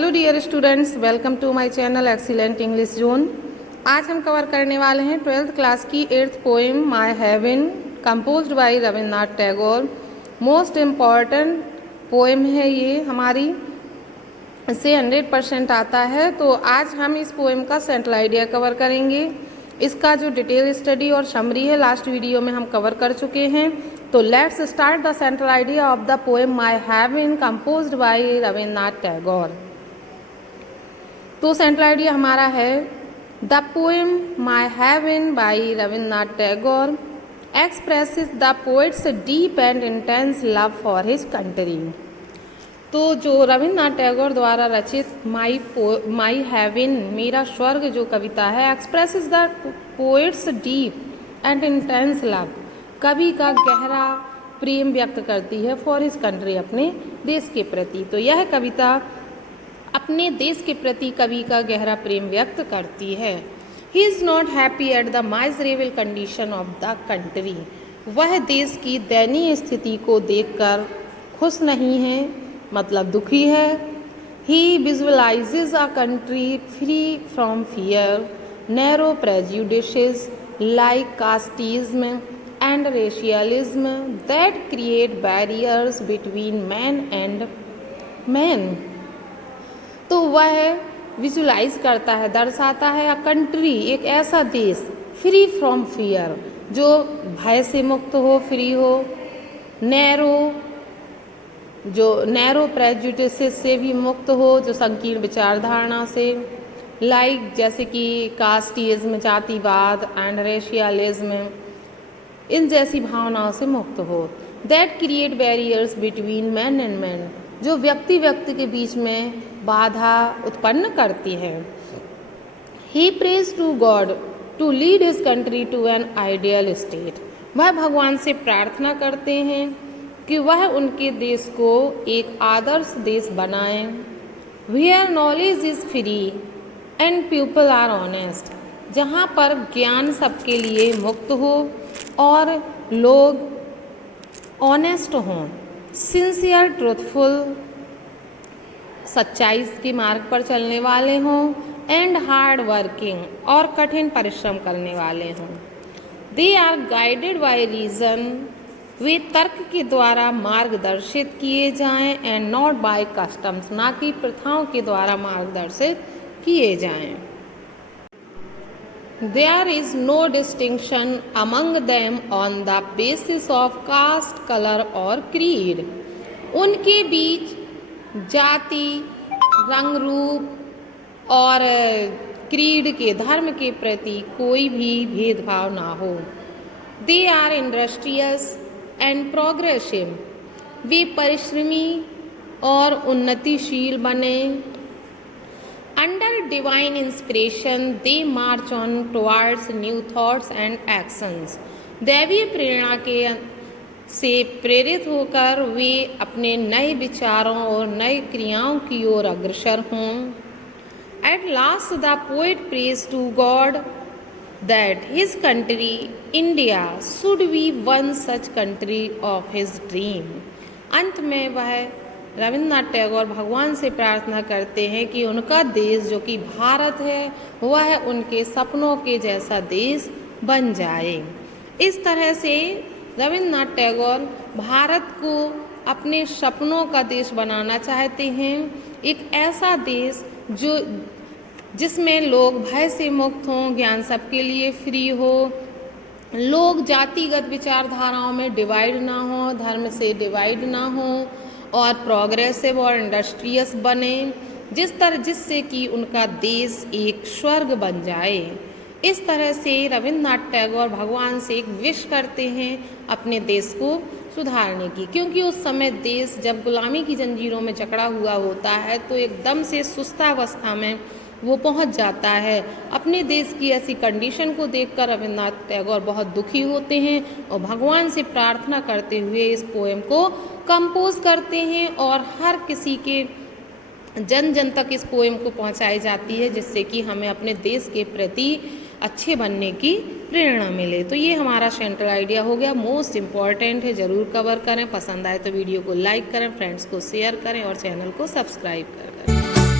Hello dear students, welcome to my channel excellent English zone. आज हम cover करने वाले हैं 12th क्लास की 8th poem my heaven, composed by Rabindranath Tagore. Most important poem है ये हमारी, इससे 100% आता है। तो आज हम इस पोएम का सेंट्रल आइडिया कवर करेंगे। इसका जो डिटेल स्टडी और समरी है लास्ट वीडियो में हम कवर कर चुके हैं। तो let's start the central idea of the poem my heaven, composed by Rabindranath Tagore. तो सेंट्रल आइडिया हमारा है the poem my heaven by Rabindranath Tagore expresses the poet's deep and intense love for his country. तो जो रविन्द्रनाथ टैगोर द्वारा रचित माई हेवन, मेरा स्वर्ग जो कविता है, expresses the poet's deep and intense love, कवि का गहरा प्रेम व्यक्त करती है फॉर हिज कंट्री, अपने देश के प्रति। तो यह कविता अपने देश के प्रति कवि का गहरा प्रेम व्यक्त करती है। He is not happy at the miserable condition of the country, वह देश की दयनीय स्थिति को देखकर खुश नहीं है, मतलब दुखी है। He visualises a country free from fear, narrow prejudices like casteism and racialism that create barriers between man and man. तो वह विजुलाइज करता है, दर्शाता है अ कंट्री, एक ऐसा देश, फ्री फ्रॉम फियर, जो भय से मुक्त हो, फ्री हो, नैरो प्रेजुडिसेस से भी मुक्त हो, जो संकीर्ण विचारधारणा से, लाइक जैसे कि कास्टिज्म, जातिवाद, एंड रेशियलिज्म, इन जैसी भावनाओं से मुक्त हो। That create barriers between man and man, जो व्यक्ति के बीच में बाधा उत्पन्न करती है। He prays to God to lead his country to an ideal state, वह भगवान से प्रार्थना करते हैं कि वह उनके देश को एक आदर्श देश बनाए। Where knowledge is free and people are honest, जहाँ पर ज्ञान सबके लिए मुक्त हो और लोग ऑनेस्ट हों, सिंसियर, ट्रूथफुल, सच्चाई के मार्ग पर चलने वाले हों, एंड हार्ड वर्किंग, और कठिन परिश्रम करने वाले हों। They are guided by reason, वे तर्क के द्वारा मार्गदर्शित किए जाएं, एंड नॉट बाय कस्टम्स, ना कि प्रथाओं के द्वारा मार्गदर्शित किए जाएं। There is no distinction among them on the basis of caste, color और creed, उनके बीच जाति, रंग रूप और क्रीड के, धर्म के प्रति कोई भी भेदभाव ना हो। They are industrious and progressive, वे परिश्रमी और उन्नतिशील बने। Under divine inspiration, they march on towards new thoughts and actions, दैवीय प्रेरणा के से प्रेरित होकर वे अपने नए विचारों और नए क्रियाओं की ओर अग्रसर हों। At last the poet prays to God that his country, India, should be one such country of his dream. अंत में वह रविन्द्रनाथ टैगोर भगवान से प्रार्थना करते हैं कि उनका देश जो कि भारत है, वह उनके सपनों के जैसा देश बन जाए। इस तरह से रविन्द्रनाथ टैगोर भारत को अपने सपनों का देश बनाना चाहते हैं, एक ऐसा देश जिसमें लोग भय से मुक्त हों, ज्ञान सबके लिए फ्री हो, लोग जातिगत विचारधाराओं में डिवाइड ना हो, धर्म से डिवाइड ना हो, और प्रोग्रेसिव और इंडस्ट्रियस बने, जिससे कि उनका देश एक स्वर्ग बन जाए। इस तरह से रविन्द्रनाथ टैगोर भगवान से एक विश करते हैं अपने देश को सुधारने की, क्योंकि उस समय देश जब गुलामी की जंजीरों में जकड़ा हुआ होता है तो एकदम से सुस्तावस्था में वो पहुंच जाता है। अपने देश की ऐसी कंडीशन को देखकर रविन्द्रनाथ टैगोर बहुत दुखी होते हैं और भगवान से प्रार्थना करते हुए इस पोएम को कंपोज करते हैं, और हर किसी के जन जन तक इस पोएम को पहुंचाई जाती है, जिससे कि हमें अपने देश के प्रति अच्छे बनने की प्रेरणा मिले। तो ये हमारा सेंट्रल आइडिया हो गया, मोस्ट इम्पॉर्टेंट है, ज़रूर कवर करें। पसंद आए तो वीडियो को लाइक करें, फ्रेंड्स को शेयर करें और चैनल को सब्सक्राइब करें।